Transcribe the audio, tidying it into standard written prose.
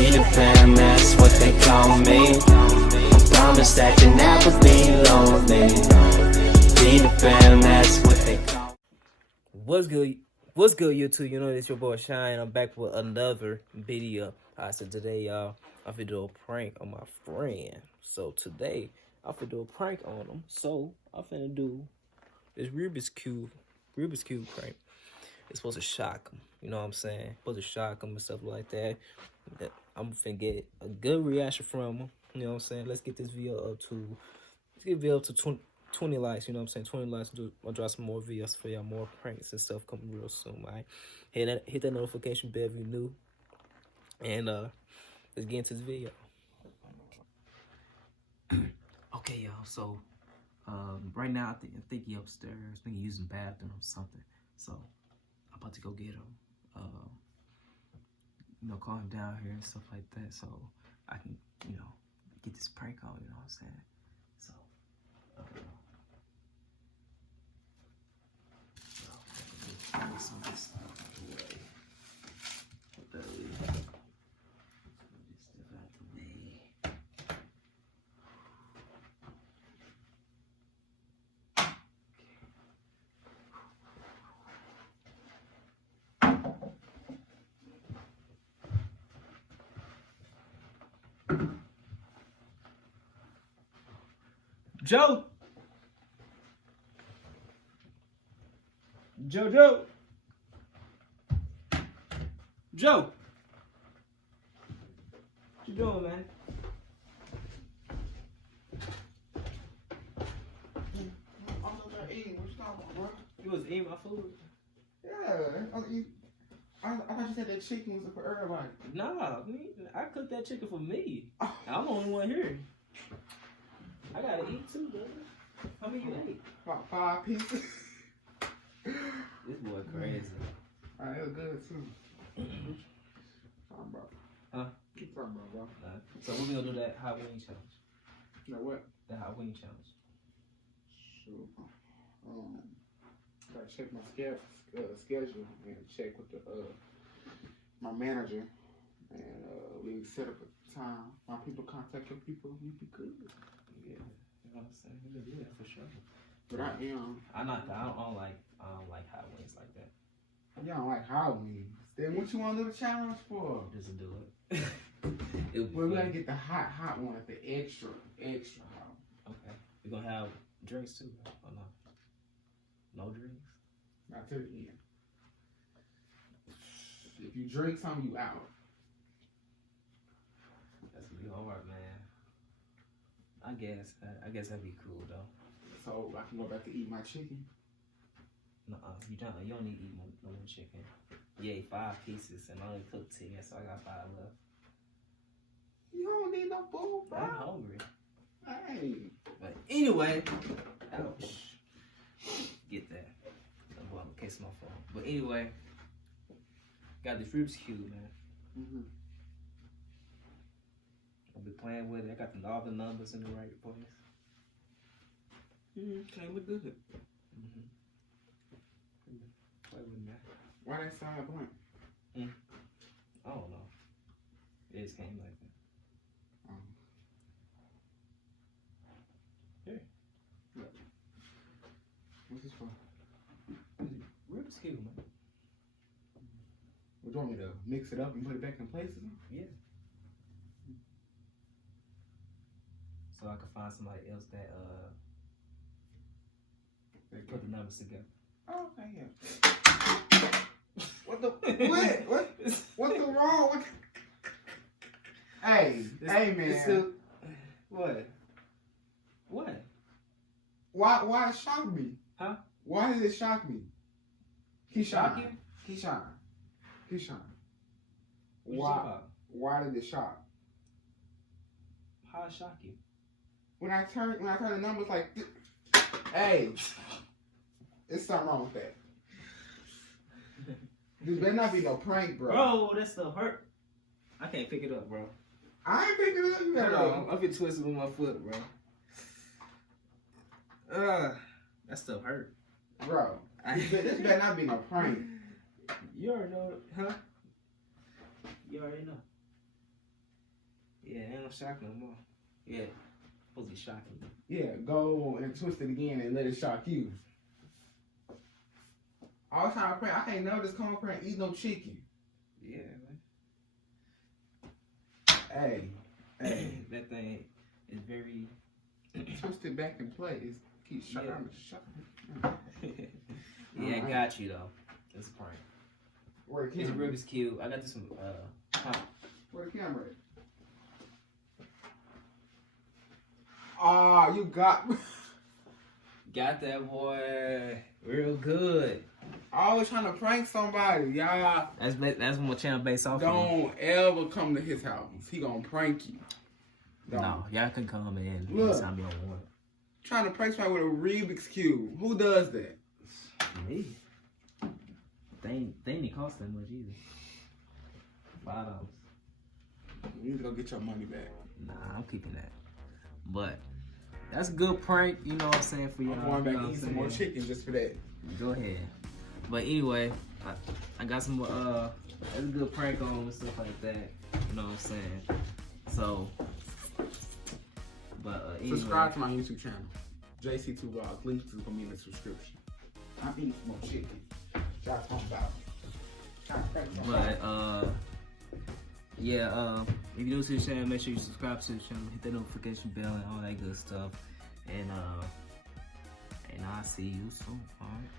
Be the fam, that's what they call me. I promise that you'll never be lonely. Be the fam, that's what they call me. What's good? What's good, YouTube? You know, it's your boy Shon. I'm back with another video. So today, y'all, I'm finna do a prank on my friend. So today, I'm finna do a prank on him. So I'm finna do this Rubik's Cube prank. It's supposed to shock him. You know what I'm saying? Supposed to shock him and stuff like that. I'm finna get a good reaction from him. You know what I'm saying? Let's get this video up to 20 likes, you know what I'm saying? 20 likes. I'll drop some more videos for y'all, more pranks and stuff coming real soon, all right? Hit that notification bell if you're new. And let's get into this video. Okay, y'all, so right now I think he upstairs. I think he's using the bathroom or something. So I'm about to go get him. You know, call him down here and stuff like that, so I can, you know, get this prank on, you know what I'm saying? So get some of this stuff out of the way. Put that away. Put this stuff out the way. Joe! Joe! Joe! What you doing, man? I'm over there eating. What you talking about, bro? You was eating my food? Yeah, I thought you said that chicken was for everybody. Nah, I cooked that chicken for me. I'm the only one here. I gotta eat too, brother. How many you ate? About 5 pieces. This boy crazy. Alright, it was good too. Talking about. Huh? Keep talking about, bro. Nah. So we're gonna do that Halloween challenge. You know what? The Halloween challenge. Shoot. Gotta check my schedule and check with the my manager, and we set up a time. My people contact your people, we be good. Yeah, you know what I'm saying? We can do that for sure. But I am. I don't like Halloweens like that. Y'all don't like Halloween. Then what you want to do the challenge for? Just to do it. Well, we gotta get the hot one, the extra hot. Okay. We're gonna have drinks too, or no? No drinks? Not to the end. If you drink something, you out. That's gonna be hard, man. I guess that'd be cool though. So I can go back to eat my chicken. You don't need to eat no more chicken. You ate 5 pieces and I only cooked 10, so I got 5 left. You don't need no food, bro. I'm hungry. Hey. But anyway, ouch. Get that. I'm going to case my phone. But anyway, got the Rubik's Cube, man. I'll be playing with it. I got all the numbers in the right place. Okay, look good. Play with that. Why that side blank? I don't know. It just came like that. Here. Look. What's this for? Rubik's Cube, man. Would you want me to mix it up and put it back in places? Yeah. So I can find somebody else that put the numbers together. Oh, okay, yeah. What the what the wrong? Hey, man. What? Why it shock me? Huh? Why did it shock me? Shock you? Keyshawn. What you talking about? Why did it shock? How it shock you? When I turn the numbers like this, hey, there's something wrong with that. This better not be no prank, bro. Bro, that stuff hurt. I can't pick it up, bro. I ain't picking it up. You better. I'm getting twisted with my foot, bro. That stuff hurt. Bro, this better not be no prank. You already know, huh? You already know. Yeah, ain't no shock no more. Yeah, supposed to be shocking you. Yeah, go and twist it again and let it shock you. I was trying to pray. I can't never just come up here and eat no chicken. Yeah, man. Hey. That thing is very. Twist it back in place. Keep shocking. Yeah, I got you though. It's a prank. Where the It's a camera? Rubik's Cube. I got this from Where the camera at? Ah, you got. Got that boy real good. Always trying to prank somebody, y'all. That's what my channel based off of. Don't ever come to his house. He gonna prank you. Don't. No, y'all can come in Look. anytime you want. Trying to prank somebody with a Rubik's Cube. Who does that? Me. They ain't cost that much either. $5. You need to go get your money back. Nah, I'm keeping that. But that's a good prank, you know what I'm saying, for y'all. I'm going back you know and eat what some more I'm saying? chicken just for that. Go ahead. But anyway, I got some that's a good prank on and stuff like that. You know what I'm saying? So, but anyway. Subscribe to my YouTube channel, Jc2 Vlogs. Links is gonna be in the subscription. I'm eating some more chicken. Y'all talking about. But yeah, if you're new to the channel, make sure you subscribe to the channel, hit that notification bell and all that good stuff. And I'll see you soon. Alright.